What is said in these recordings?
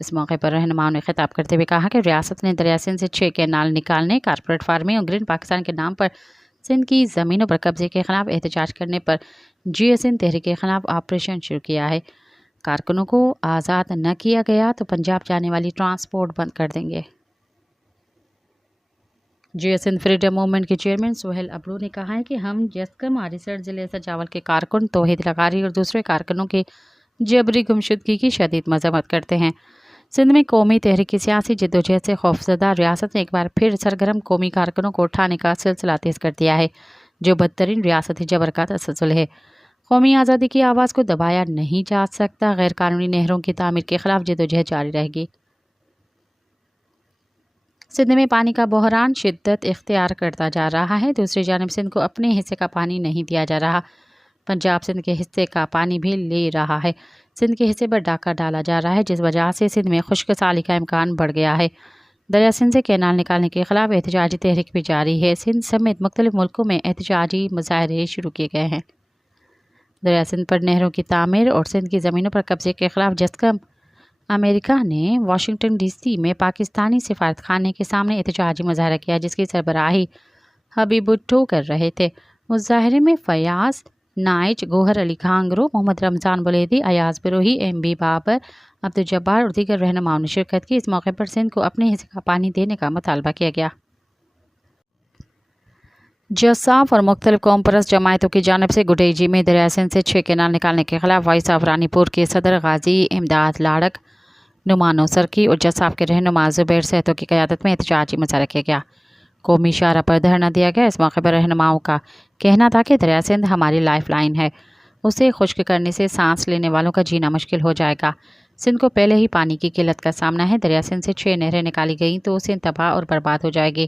اس موقع پر رہنماؤں نے خطاب کرتے ہوئے کہا کہ ریاست نے دریائے سندھ سے 6 کینال نکالنے، کارپوریٹ فارمنگ اور گرین پاکستان کے نام پر سندھ کی زمینوں پر قبضے کے خلاف احتجاج کرنے پر جی اے سندھ تحریک کے خلاف آپریشن شروع کیا ہے۔ کارکنوں کو آزاد نہ کیا گیا تو پنجاب جانے والی ٹرانسپورٹ بند کر دیں گے۔ جی اے سندھ فریڈم موومنٹ کے چیئرمین سہیل ابرو نے کہا ہے کہ ہم جسکم آریسر ضلع سجاول کے کارکن توحید لغاری اور دوسرے کارکنوں کے جبری گمشدگی کی شدید مذمت کرتے ہیں۔ سندھ میں قومی تحریک کی سیاسی جدوجہد سے خوفزدہ ریاست نے ایک بار پھر سرگرم قومی کارکنوں کو اٹھانے کا سلسلہ تیز کر دیا ہے، جو بدترین ریاستی جبر کا تسلسل ہے۔ قومی آزادی کی آواز کو دبایا نہیں جا سکتا۔ غیر قانونی نہروں کی تعمیر کے خلاف جدوجہد جاری رہے گی۔ سندھ میں پانی کا بحران شدت اختیار کرتا جا رہا ہے۔ دوسری جانب سندھ کو اپنے حصے کا پانی نہیں دیا جا رہا۔ پنجاب سندھ کے حصے کا پانی بھی لے رہا ہے۔ سندھ کے حصے پر ڈاکہ ڈالا جا رہا ہے، جس وجہ سے سندھ میں خشک سالی کا امکان بڑھ گیا ہے۔ دریا سندھ سے کینال نکالنے کے خلاف احتجاجی تحریک بھی جاری ہے۔ سندھ سمیت مختلف ملکوں میں احتجاجی مظاہرے شروع کیے گئے ہیں۔ دریا سندھ پر نہروں کی تعمیر اور سندھ کی زمینوں پر قبضے کے خلاف جسکم امریکہ نے واشنگٹن ڈی سی میں پاکستانی سفارت خانے کے سامنے احتجاجی مظاہرہ کیا، جس کی سربراہی حبیب بھٹو کر رہے تھے۔ مظاہرے میں فیاض نائچ، گوہر علی کھانگرو، محمد رمضان بلیدی، ایاز بروہی، ایم بی بابر، عبدالجبار اور دیگر رہنماؤں نے شرکت کی۔ اس موقع پر سندھ کو اپنے حصے کا پانی دینے کا مطالبہ کیا گیا۔ جصاف اور مختلف قوم پرست جماعتوں کی جانب سے گڈیجی میں دریا سندھ سے 6 کینال نکالنے کے خلاف وائس آف رانی پور کے صدر غازی امداد لاڑک، نمانو سرکی اور جصاف کے رہنما زبیر سہتو کی قیادت میں احتجاجی مظاہرہ کیا گیا۔ قومی شاہراہ پر دھرنا دیا گیا۔ اس موقع پر رہنماؤں کا کہنا تھا کہ دریا سندھ ہماری لائف لائن ہے، اسے خشک کرنے سے سانس لینے والوں کا جینا مشکل ہو جائے گا۔ سندھ کو پہلے ہی پانی کی قلت کا سامنا ہے۔ دریا سندھ سے 6 نہریں نکالی گئیں تو سندھ تباہ اور برباد ہو جائے گی۔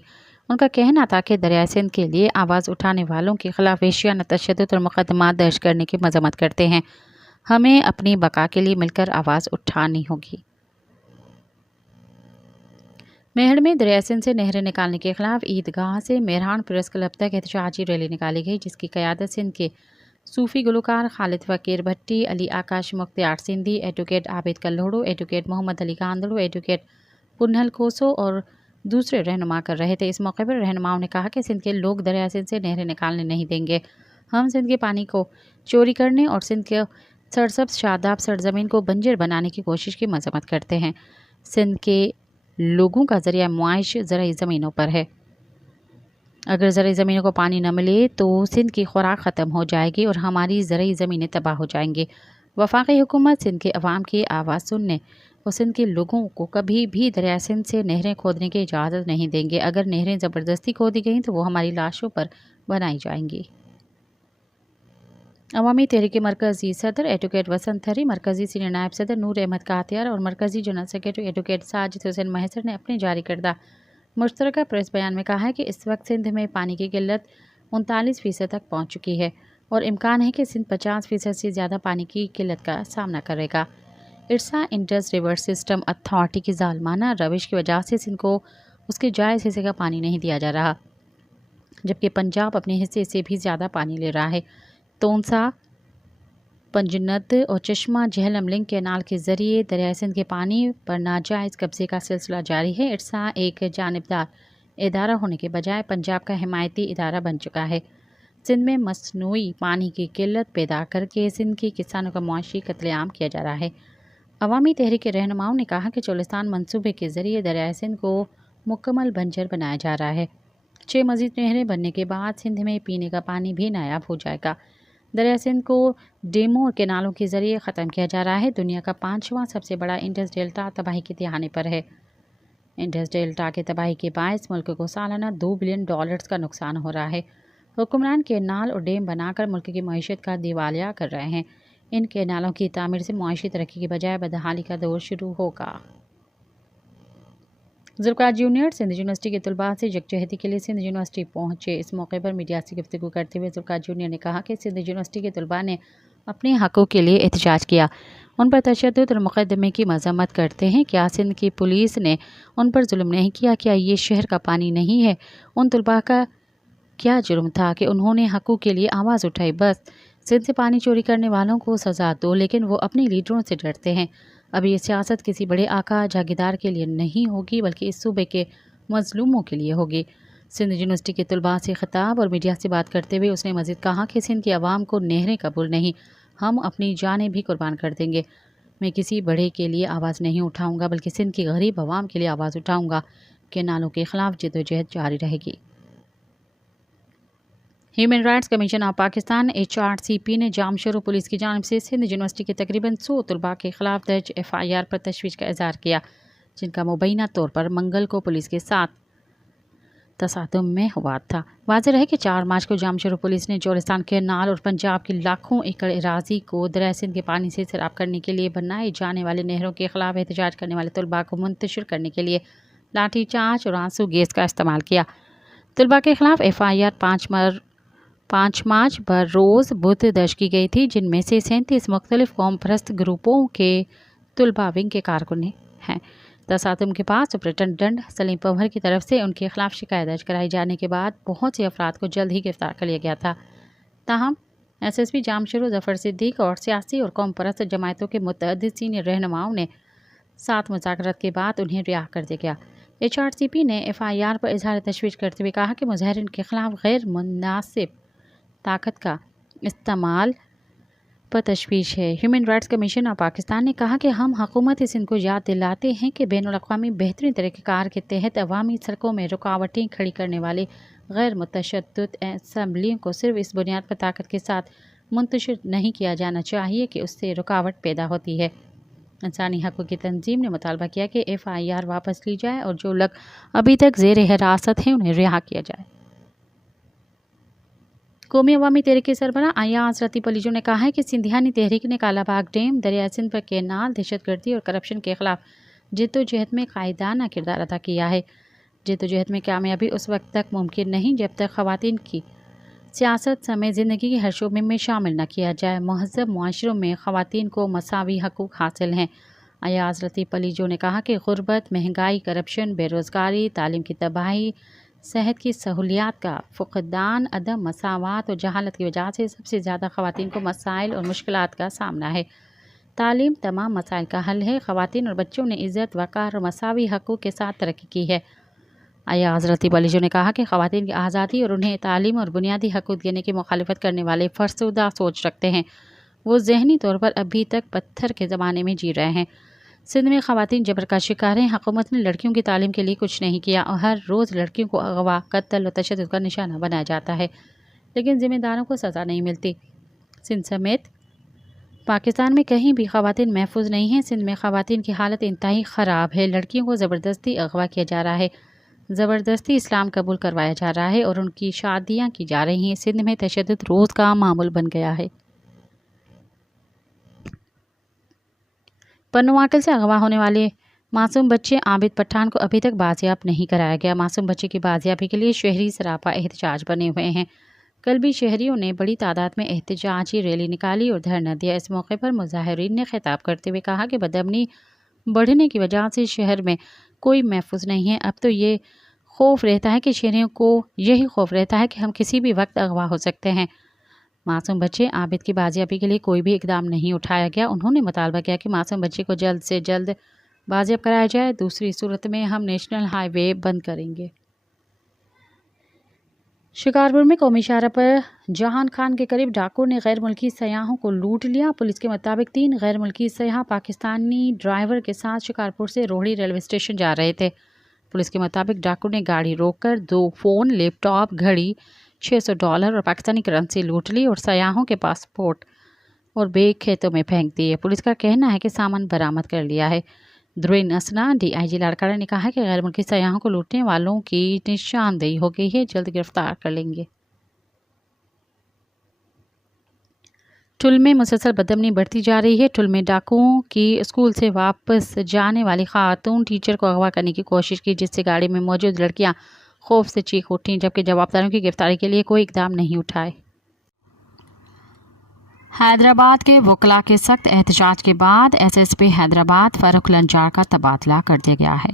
ان کا کہنا تھا کہ دریا سندھ کے لیے آواز اٹھانے والوں کے خلاف وحشیانہ تشدد اور مقدمات درج کرنے کی مذمت کرتے ہیں۔ ہمیں اپنی بقا کے لیے مل کر آواز اٹھانی ہوگی۔ میہڑ میں دریا سندھ سے نہریں نکالنے کے خلاف عیدگاہ سے مہران پریس کلب تک احتجاجی ریلی نکالی گئی، جس کی قیادت سندھ کے صوفی گلوکار خالد فقیر بھٹی، علی آکاش مختار سندھی، ایڈوکیٹ عابد کلہوڑو، ایڈوکیٹ محمد علی کاندڑو، ایڈوکیٹ پنہل کوسو اور دوسرے رہنما کر رہے تھے۔ اس موقع پر رہنماؤں نے کہا کہ سندھ کے لوگ دریا سندھ سے نہریں نکالنے نہیں دیں گے۔ ہم سندھ کے پانی کو چوری کرنے اور سندھ کے سرسبز شاداب سرزمین کو بنجر بنانے کی کوشش کی مذمت کرتے ہیں۔ سندھ کے لوگوں کا ذریعہ معاش زرعی زمینوں پر ہے۔ اگر زرعی زمینوں کو پانی نہ ملے تو سندھ کی خوراک ختم ہو جائے گی اور ہماری زرعی زمینیں تباہ ہو جائیں گی۔ وفاقی حکومت سندھ کے عوام کی آواز سننے اور سندھ کے لوگوں کو کبھی بھی دریا سندھ سے نہریں کھودنے کی اجازت نہیں دیں گے۔ اگر نہریں زبردستی کھودی گئیں تو وہ ہماری لاشوں پر بنائی جائیں گی۔ عوامی تحریک مرکزی صدر ایڈوکیٹ وسنت تھری، مرکزی سینئر نائب صدر نور احمد کاتیار اور مرکزی جنرل سیکرٹری ایڈوکیٹ ساجد حسین مہسر نے اپنے جاری کردہ مشترکہ پریس بیان میں کہا ہے کہ اس وقت سندھ میں پانی کی قلت 39% تک پہنچ چکی ہے اور امکان ہے کہ سندھ 50% سے زیادہ پانی کی قلت کا سامنا کرے گا۔ IRSA Indus river system authority کی ظالمانہ روش کی وجہ سے سندھ کو اس کے جائز حصے کا پانی نہیں دیا جا رہا، جبکہ پنجاب اپنے حصے سے بھی زیادہ پانی لے رہا ہے۔ تونسا، پنجند اور چشمہ جہلم لنک کینال کے ذریعے دریائے سندھ کے پانی پر ناجائز قبضے کا سلسلہ جاری ہے۔ ارسا ایک جانبدار ادارہ ہونے کے بجائے پنجاب کا حمایتی ادارہ بن چکا ہے۔ سندھ میں مصنوعی پانی کی قلت پیدا کر کے سندھ کے کسانوں کا معاشی قتل عام کیا جا رہا ہے۔ عوامی تحریک کے رہنماؤں نے کہا کہ چولستان منصوبے کے ذریعے دریائے سندھ کو مکمل بنجر بنایا جا رہا ہے۔ 6 مزید نہریں بننے کے بعد سندھ میں پینے کا پانی بھی نایاب ہو جائے گا۔ دریا سندھ کو ڈیموں اور کینالوں کے ذریعے ختم کیا جا رہا ہے۔ دنیا کا 5واں سب سے بڑا انڈس ڈیلٹا تباہی کے دہانے پر ہے۔ انڈس ڈیلٹا کے تباہی کے باعث ملک کو سالانہ $2 بلین کا نقصان ہو رہا ہے۔ حکمران کینال اور ڈیم بنا کر ملک کی معیشت کا دیوالیہ کر رہے ہیں۔ ان کینالوں کی تعمیر سے معاشی ترقی کے بجائے بدحالی کا دور شروع ہوگا۔ ذوالفقار جونیئر سندھ یونیورسٹی کے طلباء سے یکجہتی کے لیے سندھ یونیورسٹی پہنچے۔ اس موقع پر میڈیا سے گفتگو کرتے ہوئے ذوالفقار جونیئر نے کہا کہ سندھ یونیورسٹی کے طلباء نے اپنے حقوق کے لیے احتجاج کیا، ان پر تشدد اور مقدمے کی مذمت کرتے ہیں۔ کیا سندھ کی پولیس نے ان پر ظلم نہیں کیا؟ کیا یہ شہر کا پانی نہیں ہے؟ ان طلباء کا کیا جرم تھا کہ انہوں نے حقوق کے لیے آواز اٹھائی؟ بس سندھ سے پانی چوری کرنے والوں کو سزا دو، لیکن وہ اپنے لیڈروں سے ڈرتے ہیں۔ اب یہ سیاست کسی بڑے آقا جاگیردار کے لیے نہیں ہوگی بلکہ اس صوبے کے مظلوموں کے لیے ہوگی۔ سندھ یونیورسٹی کے طلباء سے خطاب اور میڈیا سے بات کرتے ہوئے اس نے مزید کہا کہ سندھ کی عوام کو نہریں قبول نہیں، ہم اپنی جانیں بھی قربان کر دیں گے۔ میں کسی بڑے کے لیے آواز نہیں اٹھاؤں گا بلکہ سندھ کی غریب عوام کے لیے آواز اٹھاؤں گا کہ نالوں کے خلاف جدوجہد جاری رہے گی۔ Human rights commission of Pakistan HRCP نے جامشورو پولیس کی جانب سے سندھ یونیورسٹی کے تقریباً 100 طلباء کے خلاف درج FIR پر تشویش کا اظہار کیا، جن کا مبینہ طور پر منگل کو پولیس کے ساتھ تصادم میں ہوا تھا۔ واضح رہے کہ 4 مارچ کو جامشورو پولیس نے چولستان کینال اور پنجاب کی لاکھوں ایکڑ اراضی کو دریائے سندھ کے پانی سے سیراب کرنے کے لیے بنائے جانے والے نہروں کے خلاف احتجاج کرنے والے طلباء کو منتشر کرنے کے لیے لاٹھی چارج اور آنسو گیس کا استعمال کیا۔ طلباء کے خلاف FIR 5 مارچ بروز بدھ درج کی گئی تھی، جن میں سے 37 مختلف قوم پرست گروپوں کے طلباء ونگ کے کارکن ہیں۔ تصادم کے بعد سپرنٹنڈنٹ سلیم پنور کی طرف سے ان کے خلاف شکایت درج کرائی جانے کے بعد بہت سے افراد کو جلد ہی گرفتار کر لیا گیا تھا۔ تاہم SSP جامشورو ظفر صدیق اور سیاسی اور قوم پرست جماعتوں کے متعدد سینئر رہنماؤں نے ساتھ مذاکرات کے بعد انہیں رہا کر دیا گیا۔ HRCP نے FIR پر اظہار تشویش کرتے ہوئے کہا کہ مظاہرین کے خلاف غیر مناسب طاقت کا استعمال پر تشویش ہے۔ Human rights commission of Pakistan نے کہا کہ ہم حکومت سندھ کو یاد دلاتے ہیں کہ بین الاقوامی بہترین طریقہ کار کے تحت عوامی سڑکوں میں رکاوٹیں کھڑی کرنے والے غیر متشدد اسمبلیوں کو صرف اس بنیاد پر طاقت کے ساتھ منتشر نہیں کیا جانا چاہیے کہ اس سے رکاوٹ پیدا ہوتی ہے۔ انسانی حقوق کی تنظیم نے مطالبہ کیا کہ FIR واپس لی جائے اور جو لوگ ابھی تک زیر حراست ہیں انہیں رہا کیا جائے۔ قومی عوامی تحریک کے سربراہ ایاز رتی پلیجو نے کہا ہے کہ سندھیانی تحریک نے کالا باغ ڈیم، دریائے سندھ پر کینال، دہشت گردی اور کرپشن کے خلاف جدوجہد میں قائدانہ کردار ادا کیا ہے۔ جدوجہد میں کامیابی اس وقت تک ممکن نہیں جب تک خواتین کی سیاست سمیت زندگی کے ہر شعبے میں شامل نہ کیا جائے۔ مہذب معاشروں میں خواتین کو مساوی حقوق حاصل ہیں۔ ایاز رتی پلیجو نے کہا کہ غربت، مہنگائی، کرپشن، بے روزگاری، تعلیم کی تباہی، صحت کی سہولیات کا فقدان، عدم مساوات اور جہالت کی وجہ سے سب سے زیادہ خواتین کو مسائل اور مشکلات کا سامنا ہے۔ تعلیم تمام مسائل کا حل ہے۔ خواتین اور بچوں نے عزت، وقار اور مساوی حقوق کے ساتھ ترقی کی ہے۔ ایاز رتی پلیجو نے کہا کہ خواتین کی آزادی اور انہیں تعلیم اور بنیادی حقوق دینے کی مخالفت کرنے والے فرسودہ سوچ رکھتے ہیں۔ وہ ذہنی طور پر ابھی تک پتھر کے زمانے میں جی رہے ہیں۔ سندھ میں خواتین جبر کا شکار ہیں۔ حکومت نے لڑکیوں کی تعلیم کے لیے کچھ نہیں کیا اور ہر روز لڑکیوں کو اغوا، قتل اور تشدد کا نشانہ بنایا جاتا ہے، لیکن ذمہ داروں کو سزا نہیں ملتی۔ سندھ سمیت پاکستان میں کہیں بھی خواتین محفوظ نہیں ہیں۔ سندھ میں خواتین کی حالت انتہائی خراب ہے۔ لڑکیوں کو زبردستی اغوا کیا جا رہا ہے، زبردستی اسلام قبول کروایا جا رہا ہے اور ان کی شادیاں کی جا رہی ہیں۔ سندھ میں تشدد روز کا معمول بن گیا ہے۔ پنواکل سے اغوا ہونے والے معصوم بچے عابد پٹھان کو ابھی تک بازیاب نہیں کرایا گیا۔ معصوم بچے کی بازیابی کے لیے شہری سراپا احتجاج بنے ہوئے ہیں۔ کل بھی شہریوں نے بڑی تعداد میں احتجاجی ریلی نکالی اور دھرنا دیا۔ اس موقع پر مظاہرین نے خطاب کرتے ہوئے کہا کہ بدامنی بڑھنے کی وجہ سے شہر میں کوئی محفوظ نہیں ہے۔ اب تو یہ خوف رہتا ہے کہ شہریوں کو یہی خوف رہتا ہے کہ ہم کسی بھی وقت اغوا ہو سکتے ہیں۔ معصوم بچے عابد کی بازیابی کے لیے کوئی بھی اقدام نہیں اٹھایا گیا۔ انہوں نے مطالبہ کیا کہ معصوم بچے کو جلد سے جلد بازیاب کرایا جائے، دوسری صورت میں ہم نیشنل ہائی وے بند کریں گے۔ شکارپور میں قومی شاہراہ پر جہان خان کے قریب ڈاکو نے غیر ملکی سیاحوں کو لوٹ لیا۔ پولیس کے مطابق 3 غیر ملکی سیاح پاکستانی ڈرائیور کے ساتھ شکارپور سے روہڑی ریلوے اسٹیشن جا رہے تھے۔ پولیس کے مطابق ڈاکو نے گاڑی روک کر 2 فون، لیپ ٹاپ، گھڑی، $600 اور پاکستانی کرنسی لوٹ لی اور سیاحوں کے پاسپورٹ اور بیگ کھیتوں میں پھینک دیے۔ پولیس کا کہنا ہے کہ سامان برآمد کر لیا ہے۔ دروین اسنا DIG لاڑکانہ نے کہا کہ غیر ملکی سیاحوں کو لوٹنے والوں کی نشاندہی ہو گئی ہے، جلد گرفتار کر لیں گے۔ ٹھل میں مسلسل بدامنی بڑھتی جا رہی ہے۔ ٹھل میں ڈاکوؤں کی اسکول سے واپس جانے والی خاتون ٹیچر کو اغوا کرنے کی کوشش کی، جس سے گاڑی میں موجود لڑکیاں خوف سے چیخ اٹھیں، جبکہ جوابداروں کی گرفتاری کے لیے کوئی اقدام نہیں اٹھائے۔ حیدرآباد کے وکلاء کے سخت احتجاج کے بعد SSP حیدرآباد فاروق لنجار کا تبادلہ کر دیا گیا ہے۔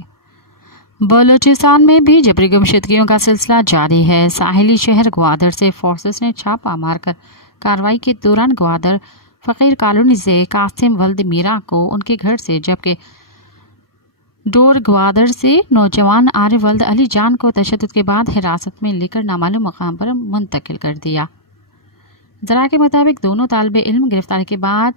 بلوچستان میں بھی جبری گمشدگیوں کا سلسلہ جاری ہے۔ ساحلی شہر گوادر سے فورسز نے چھاپہ مار کر کارروائی کے دوران گوادر فقیر کالونی سے قاسم ولد میرا کو ان کے گھر سے، جبکہ ڈور گوادر سے نوجوان عارف ولد علی جان کو تشدد کے بعد حراست میں لے کر نامعلوم مقام پر منتقل کر دیا۔ ذرائع کے مطابق دونوں طالب علم گرفتاری کے بعد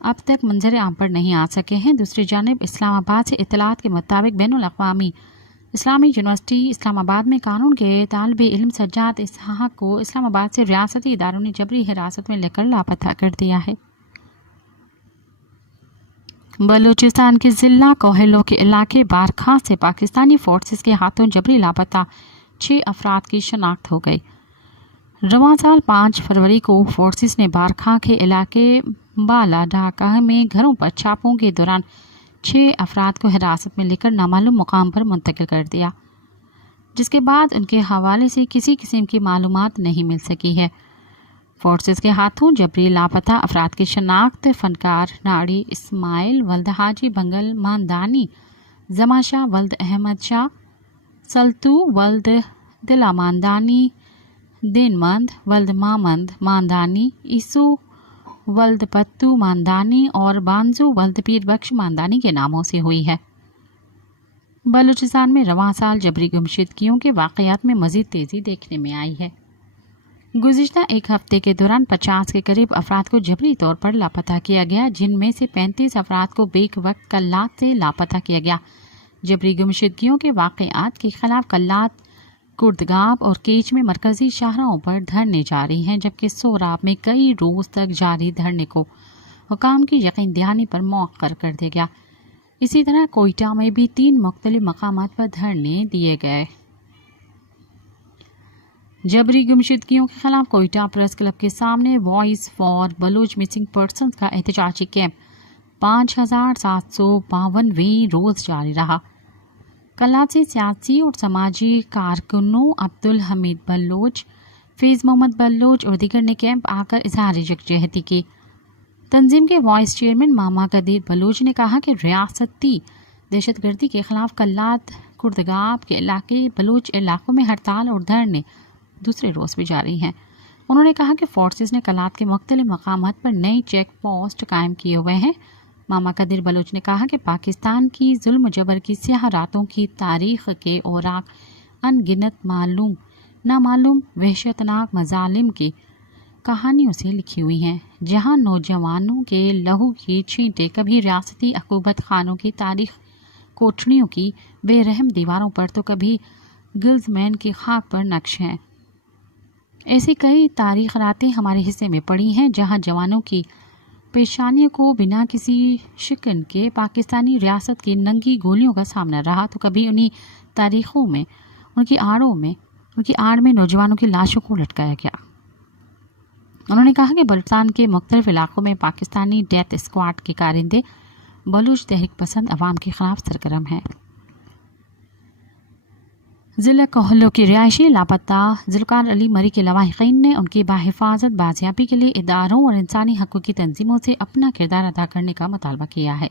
اب تک منظر عام پر نہیں آ سکے ہیں۔ دوسری جانب اسلام آباد سے اطلاعات کے مطابق بین الاقوامی اسلامی یونیورسٹی اسلام آباد میں قانون کے طالب علم سجاد اسحاق کو اسلام آباد سے ریاستی اداروں نے جبری حراست میں لے کر لاپتہ کر دیا ہے۔ بلوچستان کے ضلع کوہلو کے علاقے بارکھا سے پاکستانی فورسز کے ہاتھوں جبری لاپتہ 6 افراد کی شناخت ہو گئی۔ رواں سال 5 فروری کو فورسز نے بارکھا کے علاقے بالا ڈھاکہ میں گھروں پر چھاپوں کے دوران 6 افراد کو حراست میں لے کر نامعلوم مقام پر منتقل کر دیا، جس کے بعد ان کے حوالے سے کسی قسم کی معلومات نہیں مل سکی ہے۔ فورسز کے ہاتھوں جبری لاپتہ افراد کی شناخت فنکار ناڑی اسماعیل ولد حاجی بنگل ماندانی، زماشاہ ولد احمد شاہ، سلطو ولد دلا ماندانی، دین مند ولد مامند ماندانی، عیسو ولد پتو ماندانی اور بانزو ولد پیر بخش ماندانی کے ناموں سے ہوئی ہے۔ بلوچستان میں رواں سال جبری گمشدگیوں کے واقعات میں مزید تیزی دیکھنے میں آئی ہے۔ گزشتہ ایک ہفتے کے دوران 50 کے قریب افراد کو جبری طور پر لاپتہ کیا گیا، جن میں سے 35 افراد کو بیک وقت کلات سے لاپتہ کیا گیا۔ جبری گمشدگیوں کے واقعات کے خلاف کلات، کردگاب اور کیچ میں مرکزی شاہراہوں پر دھرنے جاری ہیں، جبکہ سوراب میں کئی روز تک جاری دھرنے کو حکام کی یقین دہانی پر موخر کر دیا گیا۔ اسی طرح کوئٹہ میں بھی 3 مختلف مقامات پر دھرنے دیے گئے۔ جبری گمشدگیوں کے خلاف کوئٹہ پریس کلب کے سامنے voice for Baloch missing persons کا احتجاجی کیمپ 5752ویں روز جاری رہا۔ کلات سے سیاسی اور سماجی کارکنوں عبدالحمید بلوچ، فیض محمد بلوچ اور دیگر نے کیمپ آ کر اظہار یکجہتی کی۔ تنظیم کے وائس چیئرمین ماما قدیر بلوچ نے کہا کہ ریاستی دہشت گردی کے خلاف کلات کردگاب کے علاقے بلوچ علاقوں میں ہڑتال اور دھرنے دوسرے روز بھی جاری ہیں۔ انہوں نے کہا کہ فورسز نے کلات کے مختلف مقامات پر نئی چیک پوسٹ قائم کیے ہوئے ہیں۔ ماما قدیر بلوچ نے کہا کہ پاکستان کی ظلم و جبر کی سیاہ راتوں کی تاریخ کے اوراق ان گنت معلوم نامعلوم وحشتناک مظالم کی کہانیوں سے لکھی ہوئی ہیں، جہاں نوجوانوں کے لہو کی چھینٹیں کبھی ریاستی عقوبت خانوں کی تاریخ کوٹھڑیوں کی بے رحم دیواروں پر تو کبھی گلز مین کی خاک پر نقش ہیں۔ ایسی کئی تاریخ راتیں ہمارے حصے میں پڑی ہیں جہاں جوانوں کی پیشانیوں کو بنا کسی شکن کے پاکستانی ریاست کی ننگی گولیوں کا سامنا رہا، تو کبھی انہی تاریخوں میں ان کی آڑ میں نوجوانوں کی لاشوں کو لٹکایا گیا۔ انہوں نے کہا کہ بلوچستان کے مختلف علاقوں میں پاکستانی ڈیتھ اسکواڈ کے کارندے بلوچ تحریک پسند عوام کے خلاف سرگرم ہیں۔ ضلع کوہلو کی رہائشی لاپتہ ذوالفقار علی مری کے لواحقین نے ان کی بحفاظت بازیابی کے لیے اداروں اور انسانی حقوق کی تنظیموں سے اپنا کردار ادا کرنے کا مطالبہ کیا ہے۔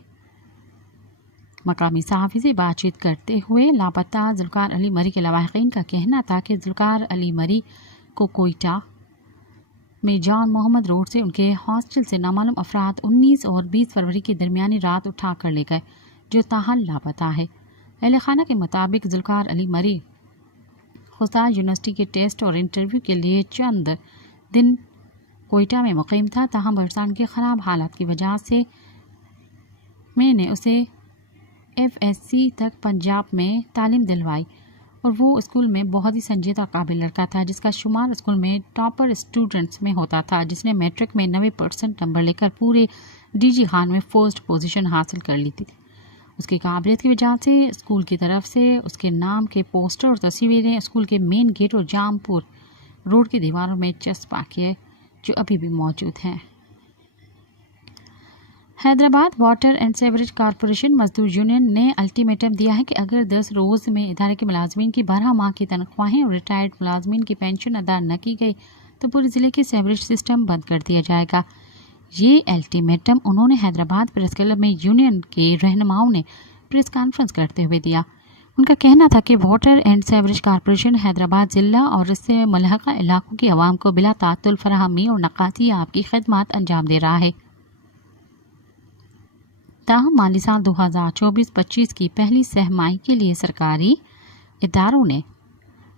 مقامی صحافی سے بات چیت کرتے ہوئے لاپتہ ذوالفقار علی مری کے لواحقین کا کہنا تھا کہ ذوالفقار علی مری کو کوئٹہ میں جان محمد روڈ سے ان کے ہاسٹل سے نامعلوم افراد 19 اور 20 فروری کی درمیانی رات اٹھا کر لے گئے، جو تاحال لاپتہ ہے۔ اہل خانہ کے مطابق ذوالفقار علی مری خزہ یونیورسٹی کے ٹیسٹ اور انٹرویو کے لیے چند دن کوئٹہ میں مقیم تھا، تاہم بلوچستان کے خراب حالات کی وجہ سے میں نے اسے FSC تک پنجاب میں تعلیم دلوائی، اور وہ اسکول میں بہت ہی سنجیدہ اور قابل لڑکا تھا، جس کا شمار اسکول میں ٹاپر اسٹوڈنٹس میں ہوتا تھا، جس نے میٹرک میں 90% نمبر لے کر پورے DG خان میں فرسٹ پوزیشن حاصل کر لی تھی۔ اس کی قابلیت کی وجہ سے اسکول کی طرف سے اس کے نام کے پوسٹر اور تصویریں اسکول کے مین گیٹ اور جامپور روڈ کی دیواروں میں چسپاں کیے، جو ابھی بھی موجود ہیں۔ Hyderabad water and sewerage corporation مزدور یونین نے الٹیمیٹم دیا ہے کہ اگر 10 روز میں ادارے کے ملازمین کی 12 ماہ کی تنخواہیں اور ریٹائرڈ ملازمین کی پینشن ادا نہ کی گئی تو پورے ضلع کے سیوریج سسٹم بند کر دیا جائے گا۔ یہ الٹیمیٹم انہوں نے حیدرآباد پریس کلب میں یونین کے رہنماؤں نے پریس کانفرنس کرتے ہوئے دیا۔ ان کا کہنا تھا کہ water and sewerage corporation Hyderabad ضلع اور اس سے ملحقہ علاقوں کی عوام کو بلا تعطل فراہمی اور نقاتی آب کی خدمات انجام دے رہا ہے۔ تاہم مالی سال 2024-25 کی پہلی سہ ماہی کے لیے سرکاری اداروں نے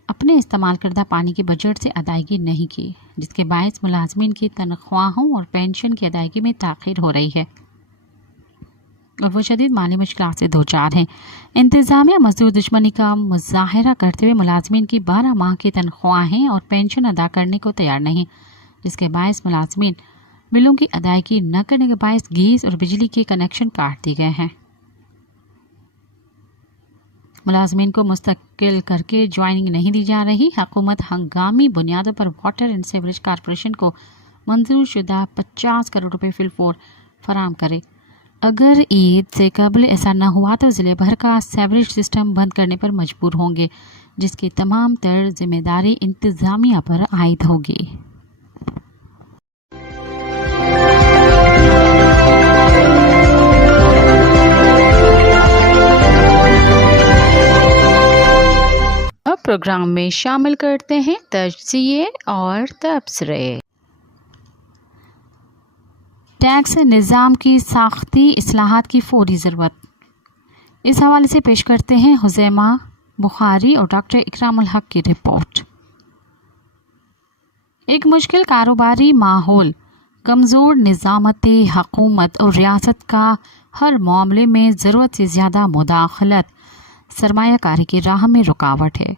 اپنے استعمال کردہ پانی کے بجٹ سے ادائیگی نہیں کی، جس کے باعث ملازمین کی تنخواہوں اور پینشن کی ادائیگی میں تاخیر ہو رہی ہے اور وہ شدید مالی مشکلات سے دوچار ہیں۔ انتظامیہ مزدور دشمنی کا مظاہرہ کرتے ہوئے ملازمین کی 12 ماہ کی تنخواہیں اور پینشن ادا کرنے کو تیار نہیں، جس کے باعث ملازمین بلوں کی ادائیگی نہ کرنے کے باعث گیس اور بجلی کے کنیکشن کاٹ دیے گئے ہیں۔ ملازمین کو مستقل کر کے جوائننگ نہیں دی جا رہی۔ حکومت ہنگامی بنیادوں پر واٹر اینڈ سیوریج کارپوریشن کو منظور شدہ 50 کروڑ روپے فی الفور فراہم کرے۔ اگر عید سے قبل ایسا نہ ہوا تو ضلع بھر کا سیوریج سسٹم بند کرنے پر مجبور ہوں گے، جس کی تمام تر ذمہ داری انتظامیہ پر عائد ہوگی۔ اب پروگرام میں شامل کرتے ہیں تجزیے اور تبصرے۔ ٹیکس نظام کی ساختی اصلاحات کی فوری ضرورت، اس حوالے سے پیش کرتے ہیں حزیمہ بخاری اور ڈاکٹر اکرام الحق کی رپورٹ۔ ایک مشکل کاروباری ماحول، کمزور نظامت حکومت اور ریاست کا ہر معاملے میں ضرورت سے زیادہ مداخلت سرمایہ کاری کی راہ میں رکاوٹ ہے،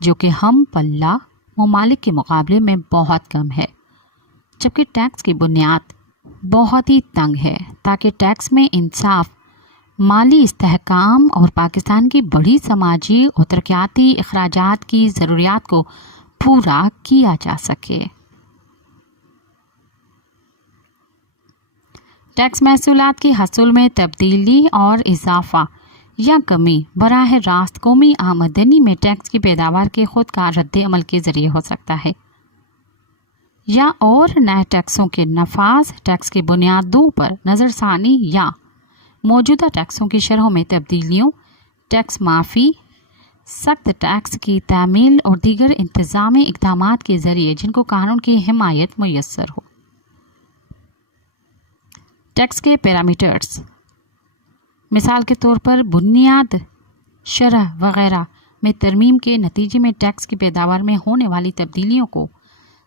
جو کہ ہم پلہ ممالک کے مقابلے میں بہت کم ہے، جبکہ ٹیکس کی بنیاد بہت ہی تنگ ہے تاکہ ٹیکس میں انصاف، مالی استحکام اور پاکستان کی بڑی سماجی اور ترقیاتی اخراجات کی ضروریات کو پورا کیا جا سکے۔ ٹیکس محصولات کے حصول میں تبدیلی اور اضافہ یا کمی براہ راست قومی آمدنی میں ٹیکس کی پیداوار کے خود کار رد عمل کے ذریعے ہو سکتا ہے، یا اور نئے ٹیکسوں کے نفاذ، ٹیکس کی بنیادوں پر نظر ثانی یا موجودہ ٹیکسوں کی شرحوں میں تبدیلیوں، ٹیکس معافی، سخت ٹیکس کی تعمیل اور دیگر انتظامی اقدامات کے ذریعے جن کو قانون کی حمایت میسر ہو۔ ٹیکس کے پیرامیٹرز، مثال کے طور پر بنیاد، شرح وغیرہ میں ترمیم کے نتیجے میں ٹیکس کی پیداوار میں ہونے والی تبدیلیوں کو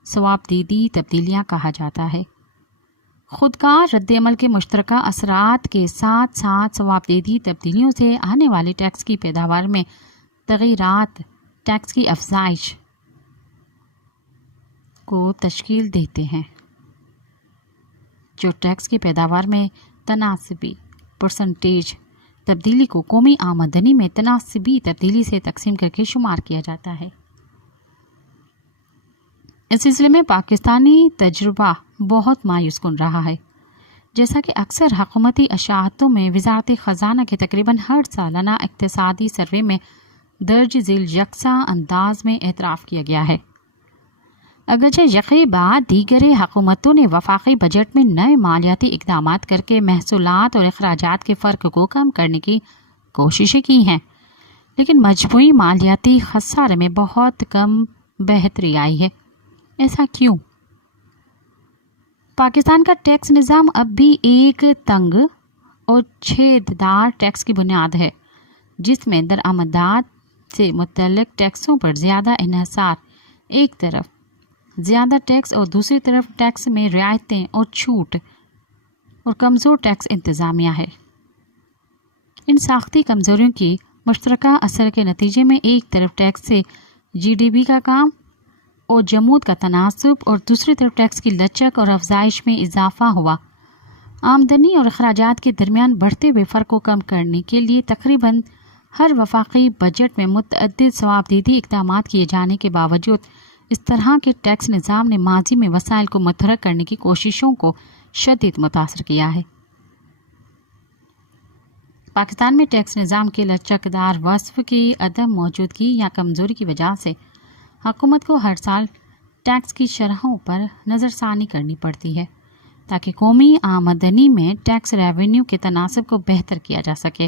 ثوابدیدی تبدیلیاں کہا جاتا ہے۔ خودکار رد عمل کے مشترکہ اثرات کے ساتھ ساتھ ثوابدیدی تبدیلیوں سے آنے والی ٹیکس کی پیداوار میں تغیرات ٹیکس کی افزائش کو تشکیل دیتے ہیں، جو ٹیکس کی پیداوار میں تناسبی پرسنٹیج تبدیلی کو قومی آمدنی میں تناسبی تبدیلی سے تقسیم کر کے شمار کیا جاتا ہے۔ اس سلسلے میں پاکستانی تجربہ بہت مایوس کن رہا ہے، جیسا کہ اکثر حکومتی اشاعتوں میں وزارت خزانہ کے تقریباً ہر سالانہ اقتصادی سروے میں درج ذیل یکساں انداز میں اعتراف کیا گیا ہے۔ اگرچہ یقے بعد دیگر حکومتوں نے وفاقی بجٹ میں نئے مالیاتی اقدامات کر کے محصولات اور اخراجات کے فرق کو کم کرنے کی کوششیں کی ہیں، لیکن مجموعی مالیاتی خسارے میں بہت کم بہتری آئی ہے۔ ایسا کیوں؟ پاکستان کا ٹیکس نظام اب بھی ایک تنگ اور چھیددار ٹیکس کی بنیاد ہے، جس میں درآمدات سے متعلق ٹیکسوں پر زیادہ انحصار ایک طرف، زیادہ ٹیکس اور دوسری طرف ٹیکس میں رعایتیں اور چھوٹ اور کمزور ٹیکس انتظامیہ ہے۔ ان ساختی کمزوریوں کی مشترکہ اثر کے نتیجے میں ایک طرف ٹیکس سے GDP کا کام اور جمود کا تناسب اور دوسری طرف ٹیکس کی لچک اور افزائش میں اضافہ ہوا۔ آمدنی اور اخراجات کے درمیان بڑھتے ہوئے فرق کو کم کرنے کے لیے تقریباً ہر وفاقی بجٹ میں متعدد ثوابدیدی اقدامات کیے جانے کے باوجود اس طرح کے ٹیکس نظام نے ماضی میں وسائل کو متحرک کرنے کی کوششوں کو شدید متاثر کیا ہے۔ پاکستان میں ٹیکس نظام کے لچکدار وصف کی عدم موجودگی یا کمزوری کی وجہ سے حکومت کو ہر سال ٹیکس کی شرحوں پر نظر ثانی کرنی پڑتی ہے تاکہ قومی آمدنی میں ٹیکس ریونیو کے تناسب کو بہتر کیا جا سکے۔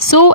100